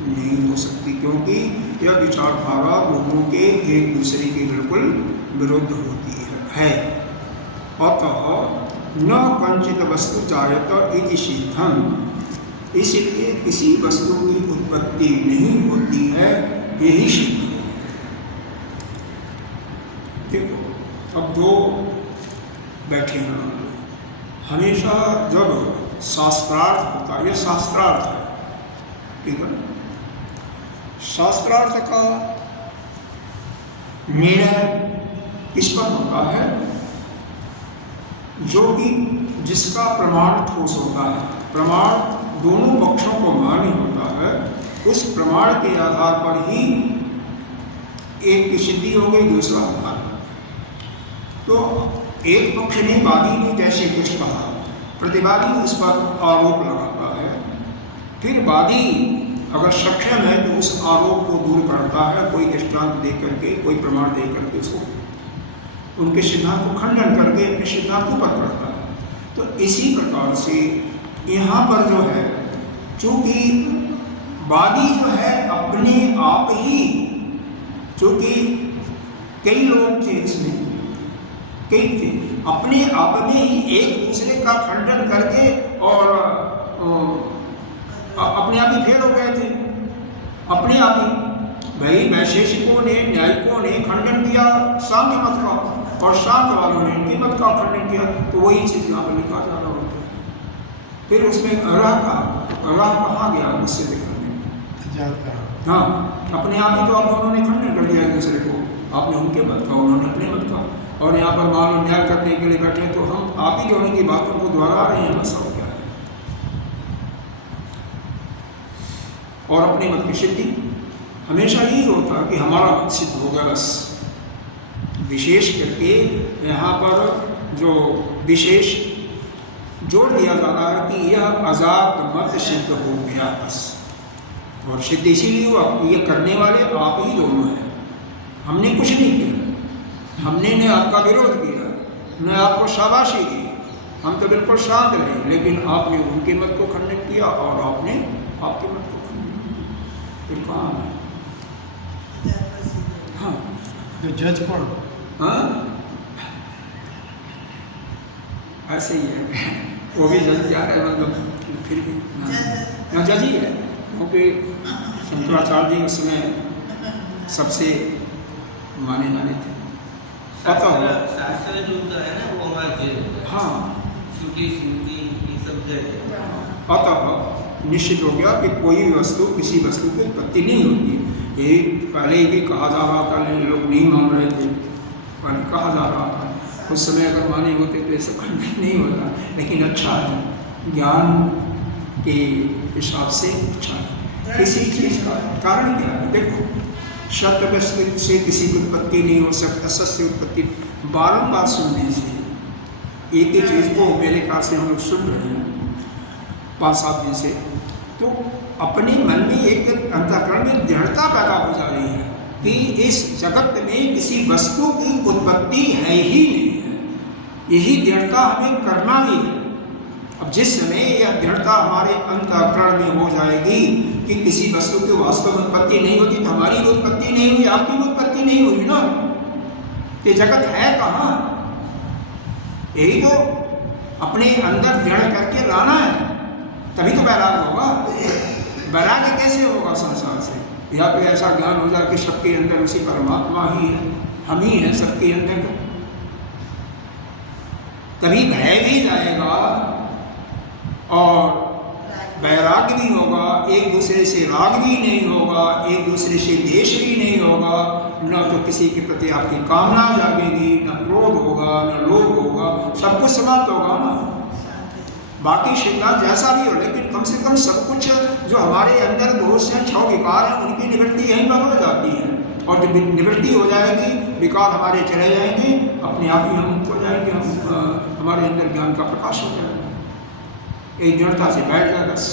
नहीं हो सकती, क्योंकि यह विचारधारा दोनों के एक दूसरे के बिल्कुल विरुद्ध होती है। अतः न कंचित वस्तु जायत इति सिद्धं, इसलिए किसी वस्तु की उत्पत्ति नहीं होती है, यही सिद्ध है। देखो अब दो बैठे हैं, हमेशा जब शास्त्रार्थ होता है, यह शास्त्रार्थ है, ठीक है, शास्त्रार्थ का निर्णय किस पर होता है, जो कि जिसका प्रमाण ठोस होता है, प्रमाण दोनों पक्षों को मान्य होता है, उस प्रमाण के आधार पर ही एक की सिद्धि हो गई, दूसरा अमान्य। तो एक पक्ष ने, वादी ने जैसे कुछ कहा, प्रतिवादी उस पर आरोप लगाता है, फिर वादी अगर सक्षम है तो उस आरोप को दूर करता है, कोई दृष्टांत दे करके, कोई प्रमाण दे करके, उसको उनके सिद्धांत को खंडन करके अपने सिद्धांत पर करता है। तो इसी प्रकार से यहाँ पर जो है, चूँकि वादी जो है अपने आप ही, चूँकि कई लोग थे इसमें, कई थे, अपने आप में ही एक दूसरे का खंडन करके और अपने आप ही फेल हो गए थे, अपने आप ही। भाई वैशेषिकों ने, न्यायिकों ने खंडन किया सांख्य मत का, और शांत वालों ने इनके मत का खंडन किया, तो वही चीज यहाँ पर लिखा जा रहा होता है। फिर उसमें रह कहाँ गया मुझसे दिखाने, हाँ, अपने आप ही तो आप दोनों ने खंडन कर दिया एक दूसरे को, आपने उनके मत का, उन्होंने अपने मत का, और यहाँ पर मान लो न्याय करने के लिए बैठे तो हम आप ही दोनों की बातों को दोहरा रहे हैं, बस और क्या है। और अपने मत की सिद्धि हमेशा यही होता है कि हमारा मत सिद्ध होगा, बस। विशेष करके यहाँ पर जो विशेष जोड़ दिया जा रहा है कि यह आजाद मत सिद्ध हो गया, बस। और सिद्ध इसीलिए हुआ कि ये करने वाले आप ही दोनों हैं, हमने कुछ नहीं किया, हमने न आपका विरोध किया, न आपको शाबाशी दी, हम तो बिल्कुल शांत रहे, लेकिन आपने उनके मत को खंडन किया और आपने आपके मत को खंडन किया। फिर कहाँ है? हाँ, जो जज कौन? हाँ, ऐसे ही है, वो भी जज जा रहा है, मतलब फिर भी यहाँ जज ही है, क्योंकि शंकराचार्य जी उसमें सबसे माने जाने थे। पता हो शास्त्र जो होता है ना, वो हमारे, हाँ, श्रुति ये सब जगह। अतः निश्चित हो गया कि कोई भी वस्तु किसी वस्तु की उत्पत्ति नहीं होती। यही पहले भी कहा जा रहा था, लेकिन लोग नहीं मान रहे थे, पहले कहा जा रहा था, उस समय अगर माने होते तो ऐसा खंडन नहीं होता। लेकिन अच्छा है, ज्ञान के हिसाब से अच्छा है। किसी चीज़ का कारण क्या है? देखो, सत्य वस्तु से किसी की उत्पत्ति नहीं हो सकती, असत से उत्पत्ति। बारंबार सुनने से एक ही चीज़ को मेरे ख्याल से हम लोग सुन रहे हैं 5-7 दिन से, तो अपने मन में एक अंतःकरण में दृढ़ता पैदा हो जा रही है कि इस जगत में किसी वस्तु की उत्पत्ति है ही नहीं है। यही दृढ़ता हमें करना भी है। अब जिस समय यह दृढ़ता हमारे अंतःकरण में हो जाएगी कि किसी वस्तु की वास्तव में उत्पत्ति नहीं होती, तो हमारी भी उत्पत्ति नहीं हुई, आपकी भी उत्पत्ति नहीं हुई ना। ये जगत है कहाँ? यही तो अपने अंदर दृढ़ करके लाना है, तभी तो वैराग्य होगा। वैराग्य कैसे होगा संसार से? या फिर ऐसा ज्ञान हो जाए कि सबके अंदर उसी परमात्मा ही है, हम ही हैं सबके अंदर, तभी भय भी जाएगा और वैराग्य भी होगा। एक दूसरे से राग भी नहीं होगा, एक दूसरे से द्वेष भी नहीं होगा, न तो किसी के प्रति आपकी कामना जागेगी, न क्रोध होगा, न लोभ होगा, सब कुछ समाप्त होगा ना। बाकी सिद्धांत जैसा भी हो, लेकिन कम से कम सब कुछ जो हमारे अंदर दोष हैं, छह विकार हैं, उनकी निवृत्ति यहीं पर हो जाती है। और जब निवृत्ति हो जाएगी, विकार हमारे चले जाएंगे, अपने आप ही हम मुक्त हो जाएंगे, हम हमारे अंदर ज्ञान का प्रकाश हो जाएगा। एक दृढ़ता से बैठ जाए बस।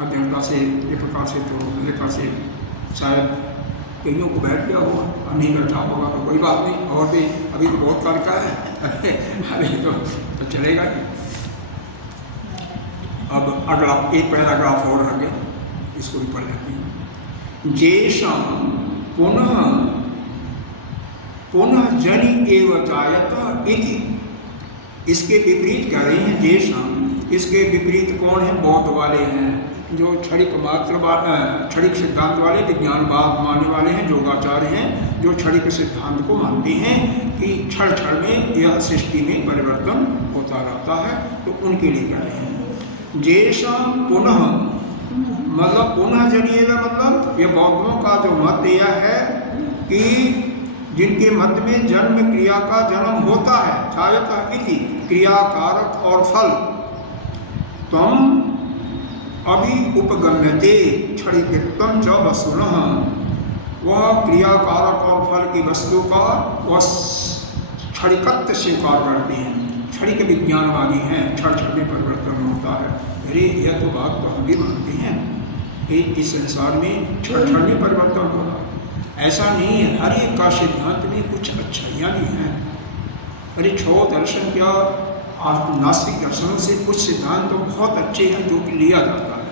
अदृढ़ता से ये प्रकार से तो दृढ़ता से शायद कईयों को बैठ गया होगा, अब नहीं बैठा होगा तो कोई बात नहीं, और भी अभी तो बहुत कार्य का है अभी तो चलेगा ही। अब अगला एक पैराग्राफ और आ गया, इसको भी पढ़ लेते हैं। जेषम पुनः जनि एव जायत इति, इसके विपरीत कह रहे हैं जेषम, इसके विपरीत कौन है? बौद्ध वाले हैं, जो क्षणिक मात्र क्षणिक सिद्धांत वाले, विज्ञानवाद मानने वाले हैं, योगाचार्य हैं, जो क्षणिक सिद्धांत को मानते हैं कि क्षण क्षण में यह सृष्टि में परिवर्तन होता रहता है, तो उनके लिए कह रहे हैं। जेषम पुनः मतलब पुनः जनिए का मतलब ये बौद्धों का जो मत यह है कि जिनके मत में जन्म क्रिया का जन्म होता है, छायत इति क्रिया कारक और फल, तम अभी उपगम्यते क्षणिकत्वं च वस्तुनः, वह क्रिया कारक और फल की वस्तु का वह क्षणिकत्व स्वीकार करते हैं, क्षणिक विज्ञानवादी हैं, क्षण क्षण में परिवर्तन होता है। अरे यह तो बात तो हम भी मानते हैं कि इस संसार में क्षण क्षण में परिवर्तन होगा, ऐसा नहीं है। हर एक का सिद्धांत में कुछ अच्छाइयाँ भी हैं। अरे छो दर्शन क्या, नास्तिक दर्शनों से कुछ सिद्धांत तो बहुत अच्छे हैं जो कि लिया जाता है,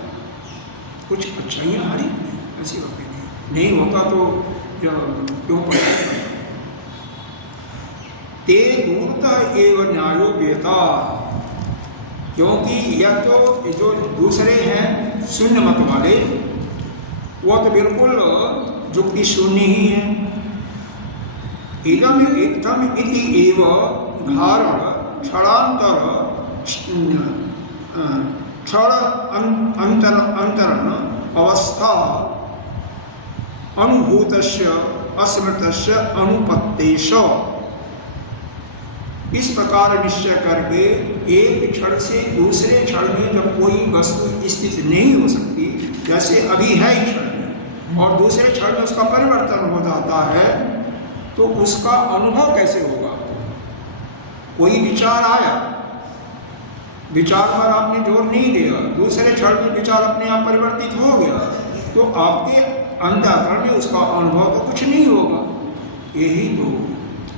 कुछ अच्छाइयाँ हर एक में, ऐसी बात नहीं होता तो क्यों पढ़ा। ते मूर्त एवं न्यायोग्यता, क्योंकि यह तो जो दूसरे हैं शून्य मत वाले, वो तो बिल्कुल युक्ति शून्य ही है। इदम एकदम इति एव धारण क्षणांतर क्षण अंतरण अवस्था अनुभूतस्य अस्मृतस्य अनुपत्तेश, इस प्रकार निश्चय करके एक क्षण से दूसरे क्षण में जब कोई वस्तु स्थित नहीं हो सकती, जैसे अभी है क्षण में और दूसरे क्षण में उसका परिवर्तन हो जाता है, तो उसका अनुभव कैसे होगा? कोई विचार आया, विचार पर आपने जोर नहीं दिया, दूसरे क्षण में विचार अपने आप परिवर्तित हो गया, तो आपके अंतःकरण में उसका अनुभव तो कुछ नहीं होगा। यही तो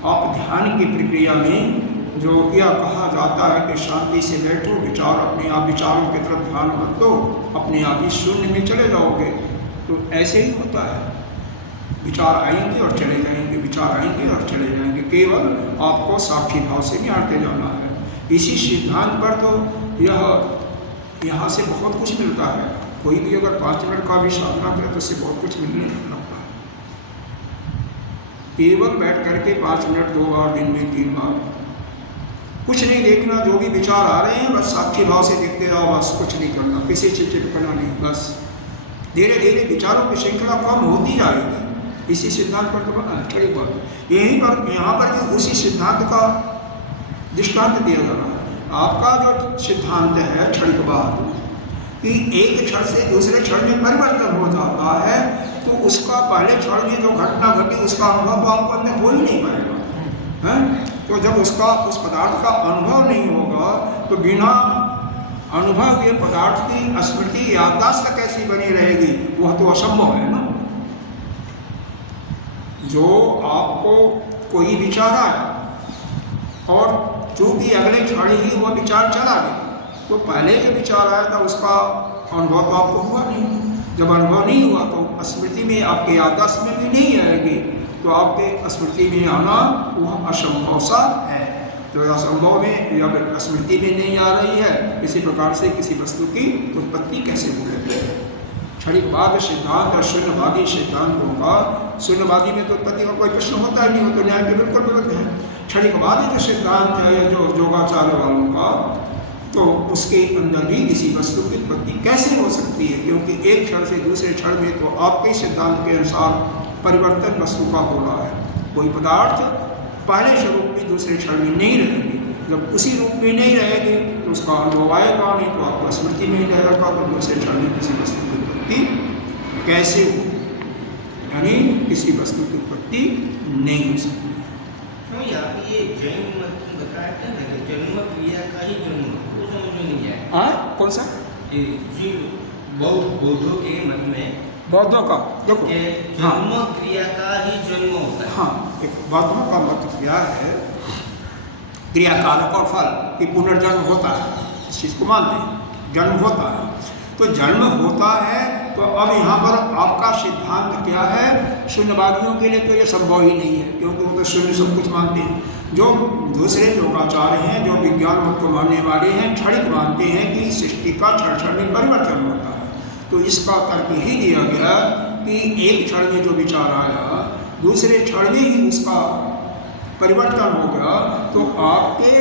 आप ध्यान की प्रक्रिया में जो यह कहा जाता है कि शांति से बैठो, विचार अपने आप, विचारों की तरफ ध्यान मत दो, अपने आप ही शून्य में चले जाओगे, तो ऐसे ही होता है। विचार आएंगे और चले जाएंगे, विचार आएंगे और चले जाएंगे, केवल आपको साक्षी भाव से निहारते जाना है। इसी सिद्धांत पर तो यहाँ से बहुत कुछ मिलता है। कोई भी अगर 5 मिनट का भी साधना करे तो उससे बहुत कुछ मिलने लगता है। केवल बैठ करके 5 मिनट 2 बार दिन में 3 बार कुछ नहीं देखना, जो भी विचार आ रहे हैं बस साक्षी भाव से देखते रहो, बस कुछ नहीं करना, किसी चीज चिपकना नहीं, बस धीरे धीरे विचारों की श्रृंखला कम होती जाएगी। इसी सिद्धांत पर तो खड़ी बात यहीं पर, यहाँ पर भी उसी सिद्धांत का दृष्टांत दिया जा रहा है। आपका जो सिद्धांत है क्षणिकवाद कि एक क्षण से दूसरे क्षण में परिवर्तन हो जाता है, तो उसका पहले क्षण में जो घटना घटी उसका अनुभव तो आपको अंदर हो ही नहीं पाएगा, है? तो जब उसका उस पदार्थ का अनुभव नहीं होगा तो बिना अनुभव के पदार्थ की स्मृति याददाश्त कैसी बनी रहेगी? वह तो असंभव है ना। जो आपको कोई विचार आया और चूंकि अगले क्षण ही वह विचार चला गया, तो पहले जो विचार आया था उसका अनुभव तो आपको हुआ नहीं। जब अनुभव नहीं हुआ तो स्मृति में, आपके याददाश्त में भी नहीं आएगी, तो आपके स्मृति में आना वह असंभव सा है। तो असंभव में या फिर स्मृति में नहीं आ रही है, इसी प्रकार से किसी वस्तु की उत्पत्ति कैसे हो रही है। क्षणिकवाद सिद्धांत और शून्यवादी सिद्धांतों का, शून्यवादी में तो उत्पत्ति का कोई प्रश्न होता ही नहीं, हो तो न्याय के बिल्कुल विरुद्ध है। क्षणिकवादी जो सिद्धांत है जो योगाचार्य वालों का, तो उसके अंदर भी किसी वस्तु की उत्पत्ति कैसे हो सकती है, क्योंकि एक क्षण से दूसरे क्षण में तो आपके सिद्धांत के अनुसार परिवर्तन वस्तु का हो रहा है। कोई पदार्थ पहले स्वरूप में दूसरे क्षण में नहीं रहेगी, जब उसी रूप में नहीं रहेगी तो उसका अनुभव आएगा नहीं, तो आपको स्मृति में ही रहेगा, तो दूसरे क्षण में किसी वस्तु की उत्पत्ति कैसे हो, यानी किसी वस्तु की उत्पत्ति नहीं हो सकती। ये जैन मत बताया था ना, जन्म क्रिया का ही जन्म, वो समझ में नहीं आया। हाँ, कौन सा? जी बौद्धों के मत में, बौद्धों का देखो, जन्म क्रिया का ही जन्म होता है। हाँ, देखो बौद्धों का मत क्या है, क्रिया कारक और फल कि पुनर्जन्म होता है, इस चीज़ को मानते हैं, जन्म होता है। तो जन्म होता है, तो अब यहाँ पर आपका सिद्धांत क्या है, शून्यवादियों के लिए तो ये संभव ही नहीं है, क्योंकि वो तो शून्य सब कुछ मानते हैं। जो दूसरे योगाचार्य हैं, जो विज्ञान मत को मानने वाले हैं, क्षणिक मानते हैं कि सृष्टि का क्षण क्षण में परिवर्तन होता है। तो इसका तर्क ही दिया गया कि एक क्षण में जो विचार आया, दूसरे क्षण में ही उसका परिवर्तन हो गया, तो आपके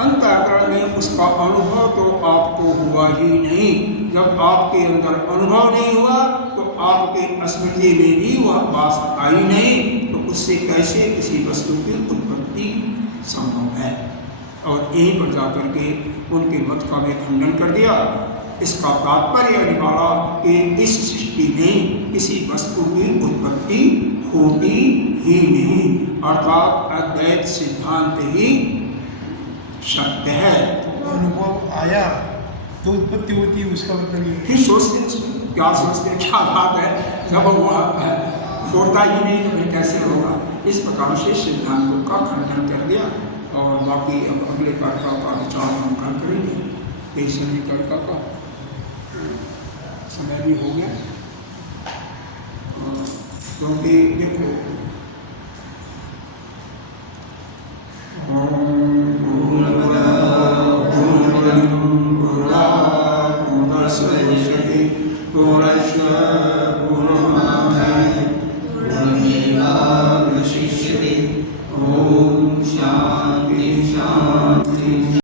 अंतःकरण में उसका अनुभव तो आपको हुआ ही नहीं। जब आपके अंदर अनुभव नहीं हुआ तो आपके स्मृति में भी वह बात आई नहीं, तो उससे कैसे किसी वस्तु की उत्पत्ति संभव है। और यहीं पर जाकर के उनके मत का मैं खंडन कर दिया। इसका तात्पर्य निकाला कि इस सृष्टि में किसी वस्तु की उत्पत्ति होती ही नहीं, अर्थात अद्वैत सिद्धांत ही सत्य है। तो अनुभव आया तो उत्पत्ति होती है, उसका मतलब ये फिर सोचते हैं उसमें क्या सोचते हैं, क्या बात है, जब वह होता ही नहीं तो फिर कैसे होगा। इस प्रकार से सिद्धांतों का खंडन कर दिया। और बाकी अब अगले कार्य का विचार हम कल करेंगे। इस समय कार्य का समय भी हो गया, क्योंकि देखो